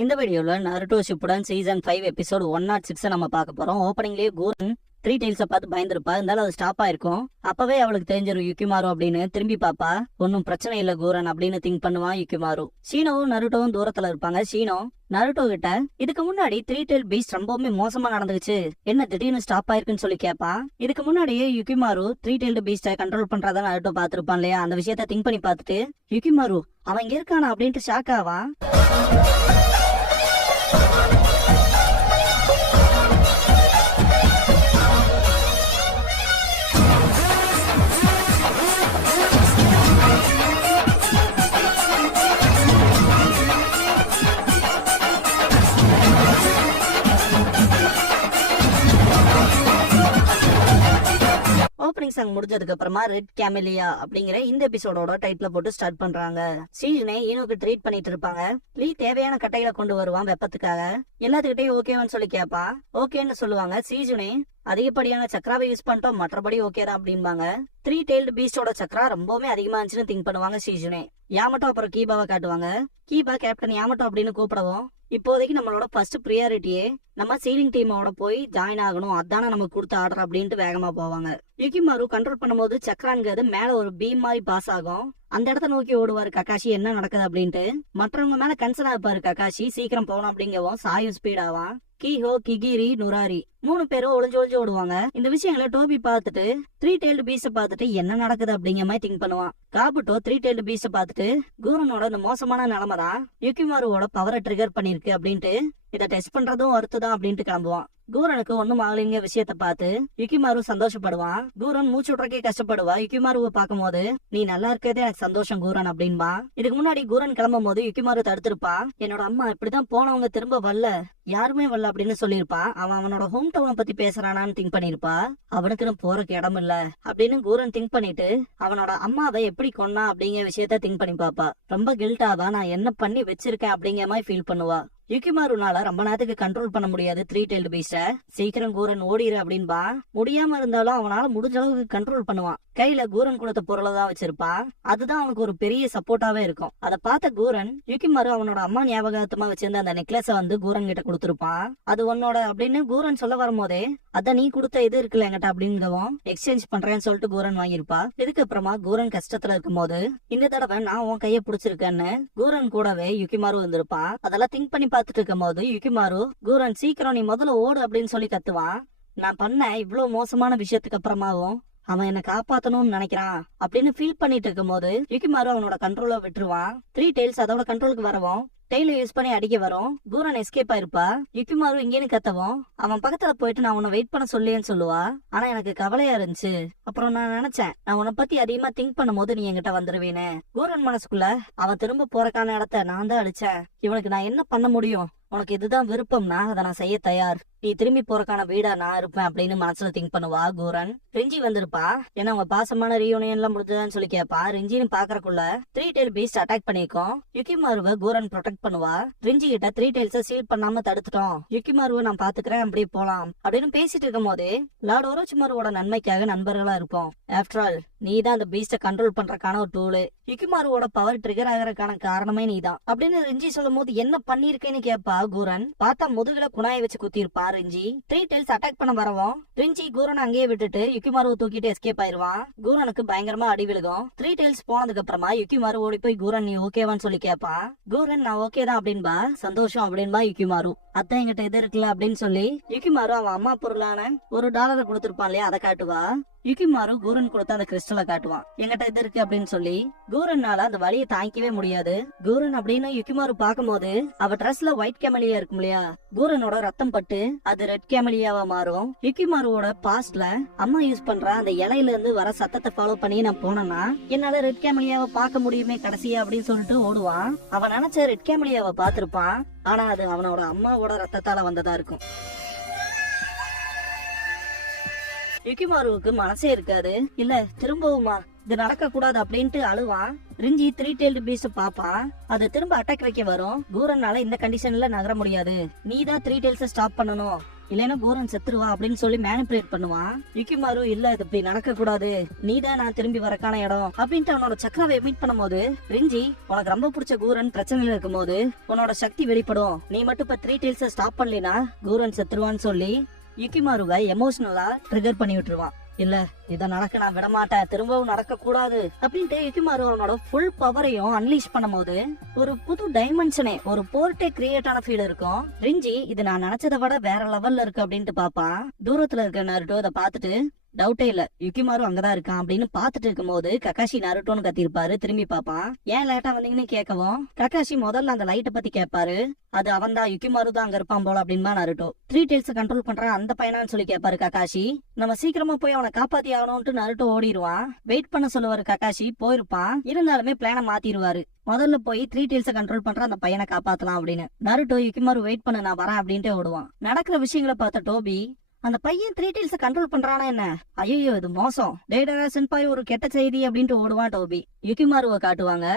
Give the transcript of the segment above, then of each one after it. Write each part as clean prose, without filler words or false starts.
இந்த வீடியோல Naruto Shippuden season 5 episode 106 நம்ம பார்க்க போறோம். ஓப்பனிங்லயே கூரன் த்ரீ டெயில்ஸை பார்த்து பயந்துருப்பா. இருந்தாலும் அது ஸ்டாப் ஆயிருக்கும். அப்பவே அவளுக்கு தெரிஞ்சிடும் யுக்கிமாரு அப்படின்னு. திரும்பி பாப்பா. ஒன்னும் பிரச்சனை இல்ல கூரன் அப்படின்னு திங்க் பண்ணுவான் யுக்கிமாரு. ஷீனோவும் நருட்டோவும் தூரத்துல இருப்பாங்க. ஷீனோ நருட்டோ கிட்ட இதுக்கு முன்னாடி த்ரீ டெயில் பீஸ்ட் ரொம்பவுமே மோசமா நடந்துச்சு, என்ன திடீர்னு ஸ்டாப் ஆயிருக்குன்னு சொல்லி கேட்பான். இதுக்கு முன்னாடியே யுக்கிமாரு த்ரீ டெயில்டு பீஸ்டை கண்ட்ரோல் பண்றதா நருட்டோ பாத்துருப்பான் இல்லையா, அந்த விஷயத்த திங்க் பண்ணி பார்த்துட்டு யுக்கிமாரு அவன் இங்க இருக்கானா அப்படின்ட்டு ஷாக் ஆவான். ஓப்பனிங் சாங் முடிஞ்சதுக்கு அப்புறமா ரெட் கேமிலியா அப்படிங்கிற இந்த எபிசோடோட டைட்டில் போட்டு ஸ்டார்ட் பண்றாங்க. சீஜனை ஈனோக்கு ட்ரீட் பண்ணிட்டு இருப்பாங்க. லீ தேவையான கட்டைகளை கொண்டு வருவான் வெப்பத்துக்காக. எல்லாத்துக்கிட்டையும் ஓகேவான்னு சொல்லி கேட்பான். ஓகேன்னு சொல்லுவாங்க. சீஜனை அதிகப்படியான சக்கராவை யூஸ் பண்ணிட்டோம், மற்றபடி ஓகே தான் அப்படின்பாங்க. த்ரீ டெயில்டு பீஸ்டோட சக்கரா ரொம்பவுமே அதிகமா இருந்துச்சுன்னு திங்க் பண்ணுவாங்க சீஜனை. யாமட்டோ அப்புறம் கீபாவை காட்டுவாங்க. கீபா கேப்டன் யாமட்டோ அப்படின்னு கூப்பிடவும் இப்போதைக்கு நம்மளோட ஃபர்ஸ்ட் ப்ரியாரிட்டியே நம்ம சீலிங் டீமோட போய் ஜாயின் ஆகணும், அதான நமக்கு கொடுத்த ஆர்டர் அப்படின்ட்டு வேகமா போவாங்க. யுகிமாரு கண்ட்ரோல் பண்ணும்போது சக்கரான்கிறது மேல ஒரு பீம் மாதிரி பாஸ் ஆகும். அந்த இடத்த நோக்கி ஓடுவாரு கக்காஷி, என்ன நடக்குது அப்படின்ட்டு. மற்றவங்க மேல கன்சர்ன் இருப்பாரு கக்காஷி, சீக்கிரம் போகணும் அப்படிங்கவும் சாயும் ஸ்பீட் ஆவான். கீஹோ, கிகிரி, நுராரி மூணு பேரும் ஒளிஞ்சு ஒளிஞ்சு ஓடுவாங்க. இந்த விஷயங்களை டோபி பார்த்துட்டு த்ரீ டெயில்டு பீஸ்ட பார்த்துட்டு என்ன நடக்குது அப்படிங்கிற மாதிரி திங்க் பண்ணுவான். காபுட்டோ த்ரீ டெயில்டு பீஸ்ட பார்த்துட்டு கூரனோட இந்த மோசமான நிலைமை தான் யுகிமாருவோட பவரை ட்ரிகர் பண்ணிருக்கு அப்படின்ட்டு இதை டெஸ்ட் பண்றதும் வருத்துதான் அப்படின்ட்டு கிளம்புவான். கூரனுக்கு ஒண்ணும் ஆகலைங்க விஷயத்த பார்த்து யுகிமாரு சந்தோஷப்படுவான். கூரன் மூச்சு விட்றக்கே கஷ்டப்படுவா. யுகிமாருவை பார்க்கும் போது நீ நல்லா இருக்கிறதே எனக்கு சந்தோஷம் கூரன் அப்படின்பா. இதுக்கு முன்னாடி கூரன் கிளம்பும் போது யுகிமாரு தடுத்திருப்பா. என்னோட அம்மா இப்படிதான் போனவங்க திரும்ப வரல, யாருமே வரல அப்படின்னு சொல்லியிருப்பான். அவனோட ஹோம் டவுனை பத்தி பேசுறானான்னு திங்க் பண்ணிருப்பா. அவனுக்குன்னு போறக்கு இடம் இல்ல அப்படின்னு கூரன் திங்க் பண்ணிட்டு அவனோட அம்மாவை எப்படி கொன்னா அப்படிங்கிற விஷயத்த திங்க் பண்ணி பாப்பா. ரொம்ப கில்ட்டாவா, நான் என்ன பண்ணி வச்சிருக்கேன் அப்படிங்கிற மாதிரி ஃபீல் பண்ணுவா. யுகிமாருனால ரொம்ப நேரத்துக்கு கண்ட்ரோல் பண்ண முடியாது த்ரீ டெயில்டு பீஸ்ட. சீக்கிரம் கூரன் ஓடிரு அப்படின்பா. முடியாம இருந்தாலும் அவனால முடிஞ்ச அளவுக்கு கண்ட்ரோல் பண்ணுவான். கையில கூரன் கொடுத்த பொருளை தான் வச்சிருப்பான். அதுதான் அவனுக்கு ஒரு பெரிய சப்போர்ட்டாவே இருக்கும். அதை பார்த்த கூரன் யுகிமாரு அவனோட அம்மா ஞாபகமா வச்சிருந்த அந்த நெக்லஸ வந்து கூரன் கிட்ட கொடுத்துருப்பான். அது உன்னோட அப்படின்னு கூரன் சொல்ல வரும்போதே அத நீ கொடுத்த இது இருக்குல்ல என்கிட்ட அப்படிங்கவும் எக்ஸ்சேஞ்ச் பண்றேன்னு சொல்லிட்டு கூரன் வாங்கியிருப்பா. இதுக்கு அப்புறமா கூரன் கஷ்டத்துல இருக்கும் போது இந்த தடவை நான் உன் கைய பிடிச்சிருக்கேன்னு கூரன் கூடவே யுகிமாரு வந்திருப்பான். அதெல்லாம் திங்க் பண்ணி பார்த்துட்டு இருக்கும் போது யுகிமாரு கூரன் சீக்கிரம் நீ முதல்ல ஓடு அப்படின்னு சொல்லி கத்துவான். நான் பண்ண இவ்வளவு மோசமான விஷயத்துக்கு அப்புறமாவும் அவன் என்ன காப்பாத்தணும்னு நினைக்கிறான் அப்படின்னு ஃபீல் பண்ணிட்டு இருக்கும் போது யுகிமாரு அவனோட கண்ட்ரோல விட்டுருவான். த்ரீ டெயில்ஸ் அதோட கண்ட்ரோலுக்கு வரவும் டெய்ல யூஸ் பண்ணி அடிக்க வரும். கூரன் எஸ்கேப் ஆயிருப்பா. யுகிமாரு இங்கேன்னு கத்தவும் அவன் பக்கத்துல போயிட்டு நான் உன்னை வெயிட் பண்ண சொல்லேன்னு சொல்லுவா. ஆனா எனக்கு கவலையா இருந்துச்சு. அப்புறம் நான் நினைச்சேன் நான் உன்னை பத்தி அதிகமா திங்க் பண்ணும் போது நீ என்கிட்ட வந்துருவேன்னு. கூரன் மனசுக்குள்ள அவன் திரும்ப போறக்கான இடத்த நான் தான் அடிச்சேன். இவனுக்கு நான் என்ன பண்ண முடியும், உனக்கு இதுதான் விருப்பம்னா அதை நான் செய்ய தயார், நீ திரும்பி போறக்கான வீடா நான் இருப்பேன் அப்படின்னு மனசுல திங்க் பண்ணுவா. கூரன் ரிஞ்சி வந்திருப்பா. ஏன்னா அவங்க பாசமான ரீயூனியன் எல்லாம் முடிஞ்சதான்னு சொல்லி கேட்பா. ரிஞ்சின்னு பாக்குறக்குள்ள த்ரீ டெயில் பீஸ்ட் அட்டாக் பண்ணிருக்கோம். யுகிமாருவை கூரன் ப்ரொடெக்ட் பண்ணுவா. ரிஞ்சி கிட்ட த்ரீ டெயில்ஸ சீல் பண்ணாம தடுத்துட்டோம், யுகிமாருவை நான் பாத்துக்கிறேன் அப்படி போலாம் அப்படின்னு பேசிட்டு இருக்கும் போதே லார்ட் ஓரோச்சிமாருவோட நன்மைக்காக நண்பர்களா இருப்போம். ஆஃப்டர் ஆல் நீ தான் அந்த பீஸ்ட கண்ட்ரோல் பண்றதுக்கான ஒரு டூலு, யுகிமாருவோட பவர் ட்ரிகர் ஆகிறதுக்கான காரணமே நீதான் அப்படின்னு ரிஞ்சி சொல்லும் போது என்ன பண்ணிருக்கேன்னு கேட்பா. கூரன் பார்த்தா முதுகுல குணாயை வச்சு குத்திருப்பா. ரிஞ்சி த்ரீ டெயில்ஸ் அட்டாக் பண்ண வரவும் ரிஞ்சி கூரன் அங்கேயே விட்டுட்டு யுகிமாருவை தூக்கிட்டு எஸ்கேப் ஆயிருவான். கூரனுக்கு பயங்கரமா அடி விழுகும். த்ரீ டெயில்ஸ் போனதுக்கு அப்புறமா யுகிமாரு ஓடி போய் கூரன் நீ ஓகேவான்னு சொல்லி கேட்பான். கூரன் நான் ஓகே தான் அப்படின்பா. சந்தோஷம் அப்படின்பா யுகிமாரு. அத்தை என்கிட்ட எது இருக்குல்ல அப்படின்னு சொல்லி யுகிமாரு அவன் அம்மா பொருளான $1 கொடுத்திருப்பான் இல்லையா, அதை காட்டுவா. யுகிமாரு கூரன் கொடுத்த அந்த கிறிஸ்டலை காட்டுவான். என்கிட்ட இது இருக்கு அப்படின்னு சொல்லி கூரன்னால அந்த வலியை தாங்கிக்கவே முடியாது. கூரன் அப்படின்னு யுகிமாரு பார்க்கும் போது அவ ட்ரெஸ்ல ஒயிட் கேமலியா இருக்கும் இல்லையா, கூரனோட ரத்தம் பட்டு அது ரெட் கேமலியாவா மாறும். யுகிமாருவோட பாஸ்ட்ல அம்மா யூஸ் பண்ற அந்த இலையில இருந்து வர சத்தத்தை ஃபாலோ பண்ணி நான் போனேன்னா என்னால ரெட் கேமலியாவை பார்க்க முடியுமே கடைசியா அப்படின்னு சொல்லிட்டு ஓடுவான். அவன் நினைச்ச ரெட் கேமலியாவை பார்த்திருப்பான். ஆனா அது அவனோட அம்மாவோட ரத்தத்தால வந்ததா இருக்கும். யுகிமாருவுக்கு மனசே இருக்காது. இல்ல திரும்பவுமா இது நடக்க கூடாது அப்படின்ட்டு அழுவான். ரிஞ்சி த்ரீ டெயில்டு பீஸ்ட் பாப்பான். அது திரும்ப அட்டாக் வைக்க வரும். கூரனால இந்த கண்டிஷன்ல நகர முடியாது, நீ தான் த்ரீ டெயில்ஸ ஸ்டாப் பண்ணணும், இல்லைன்னா கூரன் செத்துருவா அப்படின்னு சொல்லி மேனிபுலேட் பண்ணுவான். யுகிமாரு இல்ல இது இப்படி நடக்க கூடாது, நீதான் நான் திரும்பி வரக்கான இடம் அப்படின்ட்டு அவனோட சக்கராவை மீட் பண்ணும்போது ரிஞ்சி உனக்கு ரொம்ப பிடிச்ச கூரன் பிரச்சனையில இருக்கும் போது உன்னோட சக்தி வெளிப்படும், நீ மட்டும் இப்ப 3 tails ஸ்டாப் பண்ணலினா கூரன் செத்துருவான்னு சொல்லி யுகிமாருவை எமோஷனலா ட்ரிகர் பண்ணி விட்டுருவான். இல்ல இத நடக்க நான் விட மாட்டேன், திரும்பவும் நடக்க கூடாது அப்படின்ட்டு யுகிமாரு அவனோட ஃபுல் பவரையும் அன்லீஷ் பண்ணும்போது ஒரு புது டைமென்ஷனே, ஒரு போர்ட்டே கிரியேட் ஆன ஃபீல் இருக்கும். ரிஞ்சி இது நான் நினைச்சதை விட வேற லெவல்ல இருக்கு அப்படின்ட்டு பாப்பான். தூரத்துல இருக்க நருட்டோ அதை பாத்துட்டு டவுட்டே இல்ல யுகிமாரு அங்கதான் இருக்கான் அப்படின்னு பாத்துட்டு இருக்கும்போது கக்காஷி நருட்டோன்னு கத்திருப்பாரு. திரும்பி பாப்பான். ஏன் லேட்டா வந்தீங்கன்னு கேட்கவும் கக்காஷி முதல்ல அந்த லைட்டை பத்தி கேட்பாரு. அது அவன் தான், யுகிமாரு தான் அங்க இருப்பான் போல அப்படின்பா நருட்டோ. 3 tails கண்ட்ரோல் பண்றான் அந்த பையனான்னு சொல்லி கேட்பாரு கக்காஷி. நம்ம சீக்கிரமா போய் அவனை காப்பாத்தி ஆகணும்ட்டு நருட்டோ ஓடிடுவான். வெயிட் பண்ண சொல்லுவாரு கக்காஷி. போயிருப்பான், இருந்தாலுமே பிளான மாத்திருவாரு. முதல்ல போய் 3 tails கண்ட்ரோல் பண்ற அந்த பையனை காப்பாத்தலாம் அப்படின்னு. நருட்டோ யுகிமாரு வெயிட் பண்ண நான் வரேன் அப்படின்ட்டு ஓடுவான். நடக்கிற விஷயங்களை பார்த்த டோபி அந்த பையன் 3 tails கண்ட்ரோல் பண்றானா என்ன, ஐயோ இது மோசம், டேடரா சென்பாய் ஒரு கெட்ட செய்தி அப்படின்ட்டு ஓடுவான் டோபி. யுகிமாருவை காட்டுவாங்க.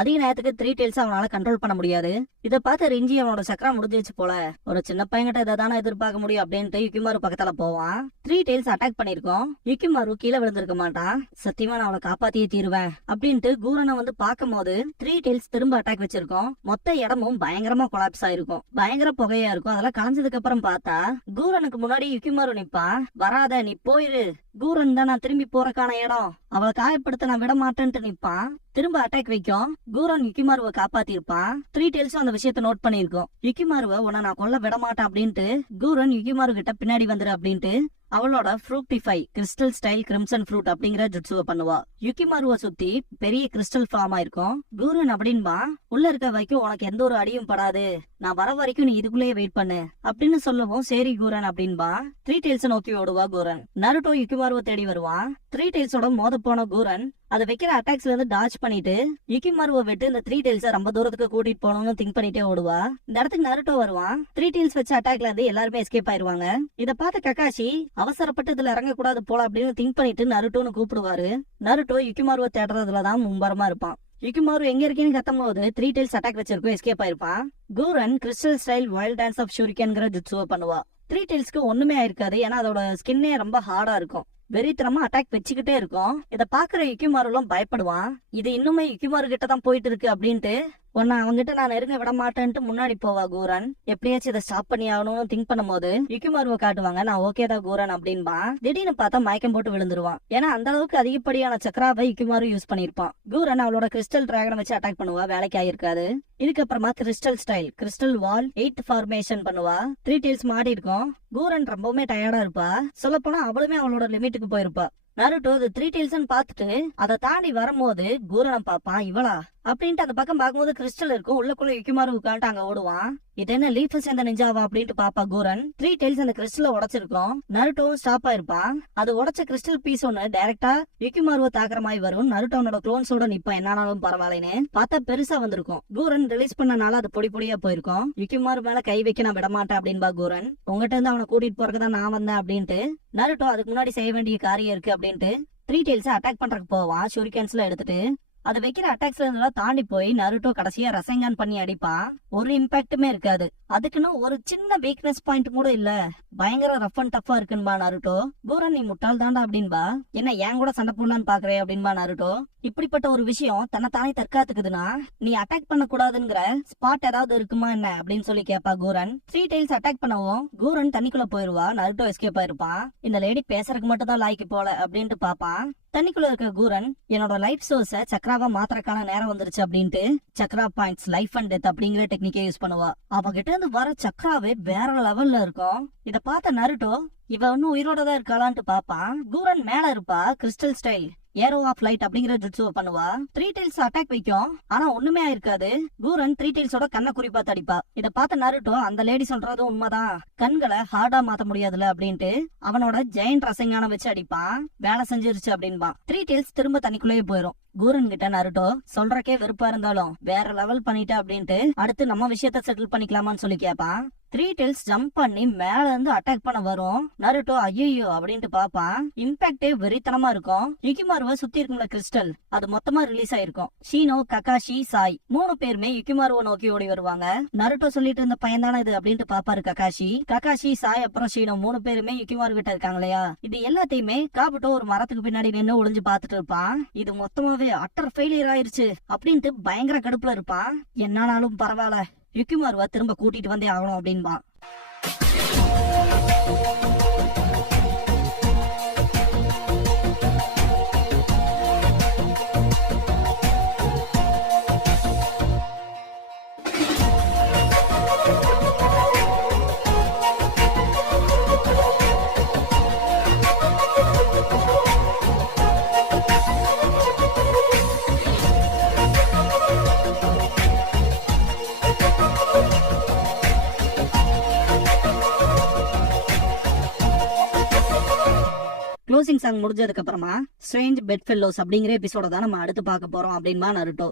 அதிக நேரத்துக்கு 3 tails அவனால கண்ட்ரோல் பண்ண முடியாது. இத பார்த்த ரிஞ்சி அவனோட சக்கரா முடிஞ்சிச்சு போல, ஒரு சின்ன பையன்கிட்ட இதை தானே எதிர்பார்க்க முடியும் அப்படின்ட்டு யுகிமாரு பக்கத்துல போவான். 3 tails அட்டாக் பண்ணிருக்கோம். யுகிமாரு கீழே விழுந்திருக்க மாட்டான். சத்தியமா நான் அவளை காப்பாத்தியே தீருவேன் அப்படின்ட்டு கூரனை வந்து பார்க்கும் போது 3 tails திரும்ப அட்டாக் வச்சிருக்கோம். மொத்த இடமும் பயங்கரமா கொலாப்ஸ் ஆயிருக்கும், பயங்கர புகையா இருக்கும். அதெல்லாம் கலைஞ்சதுக்கு அப்புறம் பார்த்தா கூரனுக்கு முன்னாடி யுகிமாரு நிப்பான். வராத நீ போயிரு, கூரன் தான் நான் திரும்பி போறக்கான இடம், அவளை காயப்படுத்த நான் விட மாட்டேன்ட்டு நிப்பான். திரும்ப அட்டாக் வைக்கும். கூரன் யுகிமாருவை காப்பாத்திருப்பான். 3 tails அந்த விஷயத்த நோட் பண்ணிருக்கோம். யுகிமாருவை உன்னை நான் கொல்ல விட மாட்டேன் அப்படின்ட்டு கூரன் யுகிமாரு கிட்ட பின்னாடி வந்துரு அப்படின்ட்டு அவளோட ஃப்ரூக்டிஃபை கிறிஸ்டல் ஸ்டைல் கிரிம்சன் ஃப்ரூட் அப்படிங்கிற ஜுட்சுவை பண்ணுவா. யுகிமாருவை சுத்தி பெரிய கிறிஸ்டல் ஃபார்ம் ஆயிருக்கும். கூரன் அப்படின்பா உள்ள இருக்க வரைக்கும் உனக்கு எந்த ஒரு அடியும் படாது, நான் வர வரைக்கும் நீ இதுக்குள்ளேயே வெயிட் பண்ணு அப்படின்னு சொல்லவும் சரி கூரன் அப்படின்பா 3 tails நோக்கி ஓடுவா கூரன். நருட்டோ யுகிமாருவை தேடி வருவான். 3 tailsோட மோத போன கூரன் அதை வைக்கிற அட்டாக்ஸ்ல இருந்து டாச் பண்ணிட்டு யுகிமாருவை விட்டு இந்த 3 tails ரொம்ப தூரத்துக்கு கூட்டிட்டு போகணும்னு திங்க் பண்ணிட்டே ஓடுவா. இந்த இடத்துக்கு நருட்டோ வருவான். 3 tails வச்ச அட்டாக்ல இருந்து எல்லாருமே எஸ்கேப் ஆயிருவாங்க. இத பார்த்த கக்காஷி அவசரப்பட்டு இதுல இறங்க கூடாது போல அப்படின்னு திங்க் பண்ணிட்டு நருட்டோன்னு கூப்பிடுவாரு. நருட்டோ யுகிமாருவை தேடுறதுலதான் மும்பரமா இருப்பான். யுகிமாரு எங்க இருக்கேன்னு கத்தும் போது 3 tails அட்டாக் வச்சிருக்கோம், எஸ்கேப் ஆயிருப்பான். கூரன் crystal style wild dance of ஷூரிகன்ங்கிற ஜுட்சுவை பண்ணுவா. 3 tailsக்கு ஒண்ணுமே ஆயிருக்காது, ஏன்னா அதோட ஸ்கின்னே ரொம்ப ஹார்டா இருக்கும். வெறித்தனமா அட்டாக் வச்சுக்கிட்டே இருக்கும். இத பாக்குற யுகிமாருலாம் பயப்படுவான். இது இன்னுமே யுகிமாரு கிட்ட தான் போயிட்டு இருக்கு அப்படின்ட்டு உன்னை அவங்கிட்ட நான் நெருங்க விட மாட்டேன்ட்டு முன்னாடி போவா கூரன். எப்படியாச்சும் இதை ஸ்டாப் பண்ணி ஆகணும்னு திங்க் பண்ணும்போது யுகிமாருவை காட்டுவாங்க. நான் ஓகே தான் கூரன் அப்படின்பா. திடீர்னு பார்த்தா மயக்கம் போட்டு விழுந்துருவான். ஏன்னா அந்த அளவுக்கு அதிகப்படியான சக்கராவை யுகிமாரு யூஸ் பண்ணிருப்பான். கூரன் அவளோட கிறிஸ்டல் டிராகனை வச்சு அட்டாக் பண்ணுவா, வேலைக்கு ஆயிருக்காது. இதுக்கப்புறமா கிறிஸ்டல் ஸ்டைல் கிறிஸ்டல் வால் 8th ஃபார்மேஷன் பண்ணுவா. 3 tails மாடி இருக்கும். கூரன் ரொம்பவுமே டயர்டா இருப்பா. சொல்ல போனா அவளுமே அவளோட லிமிட்டுக்கு போயிருப்பா. நருட்டோ 3 tails பாத்துட்டு அதை தாண்டி வரும்போது கூரனை பாப்பான். இவளா அப்படின்ட்டு அந்த பக்கம் பார்க்கும்போது கிறிஸ்டல் இருக்கும். உள்ளக்குள்ள யுகிமாரு உட்காந்துட்டு அங்க ஓடுவான். இது என்ன லீஃப் சேர்ந்த நிஞ்சாவா அப்படின்ட்டு பாப்பா கூரன். 3 tails அந்த கிறிஸ்டல உடைச்சிருக்கும். நருட்டோவும் ஸ்டாப் ஆயிருப்பான். அது உடைச்ச கிறிஸ்டல் பீஸ் ஒண்ணு டைரக்டா யுகிமாருவை தாக்குற மாதிரி வரும். நருட்டோனோட குளோன்ஸோட நிப்பா, என்னாலும் பரவாயில்லன்னு பார்த்தா பெருசா வந்திருக்கும். கூரன் ரிலீஸ் பண்ணனால அது பொடி பொடியா போயிருக்கும். யுகிமாரு மேல கை வைக்க நான் விட மாட்டேன் அப்படின்பா கூரன். உங்ககிட்ட இருந்து அவனை கூட்டிட்டு போறதுதான் நான் வந்தேன் அப்படின்ட்டு நருட்டோ அதுக்கு முன்னாடி செய்ய வேண்டிய காரியம் இருக்கு அப்படின்ட்டு 3 tails அட்டாக் பண்றதுக்கு போவான். ஷூரிகன்ஸ்ல எடுத்துட்டு அதை வைக்கிற அட்டாக்ஸ்ல இருந்தெல்லாம் தாண்டி போய் நருட்டோ கடைசியா ரசங்கான் பண்ணி அடிப்பான். ஒரு இம்பாக்டுமே இருக்காது. அதுக்குன்னு ஒரு சின்ன வீக்னஸ் பாயிண்ட் கூட இல்ல. பயங்கர ரஃப் அண்ட் டஃபா இருக்குன்பா நருட்டோ. கூரன் நீ முட்டாள் தாண்டா அப்படின்பா. என்ன ஏன் கூட சண்டை போடலான்னு பாக்குறே அப்படின்பா நருட்டோ. இப்படிப்பட்ட ஒரு விஷயம் தன்னை தானே தற்காத்துக்குதுன்னா நீ அட்டாக் பண்ண கூடாதுங்கிற ஸ்பாட் ஏதாவது இருக்குமா என்ன அப்படின்னு சொல்லி கேப்பா கூரன். 3 tails அட்டாக் பண்ணவும் கூரன் தண்ணிக்குள்ள போயிருவா. Naruto escape ஆயிருப்பான். இந்த லேடி பேசுறதுக்கு மட்டும் தான் லாய்க்கு போல அப்படின்ட்டு பாப்பான். தண்ணிக்குள்ள இருக்க கூரன் என்னோட லைஃப் சோர்ஸ சக்கராவா மாத்திரக்கான நேரம் வந்துருச்சு அப்படின்ட்டு சக்கரா பாயிண்ட்ஸ் லைஃப் அண்ட் டெத் அப்படிங்கிற டெக்னிக்கை யூஸ் பண்ணுவா. அவகிட்ட இருந்து வர சக்கராவே வேற லெவல்ல இருக்கும். இத பார்த்த நருட்டோ இவ இன்னும் உயிரோட தான் இருக்காளான்ட்டு பாப்பான். கூரன் மேல இருப்பா. Crystal style arrow of light அப்படிங்கிற ஜுட்சுவை பண்ணுவா. 3 tails அட்டாக் வைக்கும், ஆனா ஒண்ணுமே ஆயிருக்காது. கூரன் 3 tailsோட கண்ணை குறிப்பா தடிப்பா. இத பார்த்த நருட்டோ அந்த லேடி சொல்றதும் உண்மைதான், கண்களை ஹார்டா மாத்த முடியாதுல அப்படின்ட்டு அவனோட ஜெயண்ட் ரசங்கான வச்சு அடிப்பான். வேலை செஞ்சிருச்சு அப்படின்பா. 3 tails திரும்ப தண்ணிக்குள்ளேயே போயிரும். கூரன் கிட்ட நருட்டோ சொல்றக்கே வெறுப்பா இருந்தாலும் வேற லெவல் பண்ணிட்ட அப்படின்ட்டு அடுத்து நம்ம விஷயத்த செட்டில் பண்ணிக்கலாமான்னு சொல்லி கேட்பான். த்ரீ டெயில்ஸ் ஜம்ப் பண்ணி மேல இருந்து அட்டாக் பண்ண வரும். நருட்டோ ஐயோ அப்படின்ட்டு பாப்பான். இம்பாக்டே வெறித்தனமா இருக்கும். யுகிமாருவை சுத்தி இருக்கும்ல கிறிஸ்டல், அது மொத்தமா ரிலீஸ் ஆயிருக்கும். ஷீனோ, ககாஷி, சாய் 3 பேருமே யுகிமாருவை நோக்கி ஓடி வருவாங்க. நருட்டோ சொல்லிட்டு இருந்த பையன் தானே இது அப்படின்ட்டு பாப்பாரு ககாஷி, சாய் அப்புறம் ஷீனோ 3 பேருமே யுகிமாரு கிட்ட இருக்காங்க இல்லையா. இது எல்லாத்தையுமே காபுட்டோ ஒரு மரத்துக்கு பின்னாடி நின்னு ஒளிஞ்சு பாத்துட்டு இருப்பான். இது மொத்தமாவே அட்டர் ஃபெயிலியர் ஆயிருச்சு அப்படின்ட்டு பயங்கர கடுப்புல இருப்பான். என்னானாலும் பரவாயில்ல, யுகிமாருவா திரும்ப கூட்டிட்டு வந்தே ஆகணும் அப்படின்பா. க்ளோசிங் சாங் முடிஞ்சதுக்கு அப்புறமா ஸ்ட்ரேஞ்ச் பெட்ஃபெல்லோஸ் அப்படிங்கிற எபிசோட தான் நம்ம அடுத்து பார்க்க போறோம் அப்படின்பா நருட்டோ.